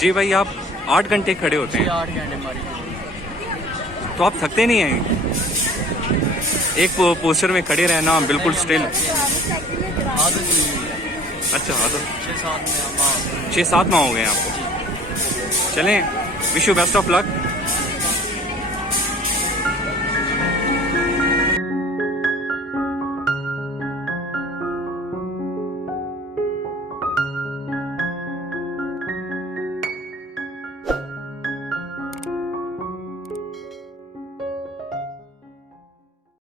जी भाई, आप 8 घंटे खड़े होते हैं? 8 घंटे हमारी। तो आप थकते नहीं हैं? एक पोस्टर में खड़े रहना बिल्कुल स्टिल। अच्छा, आदत 6-7 माह हो गए आपको। चलें, wish you best of luck.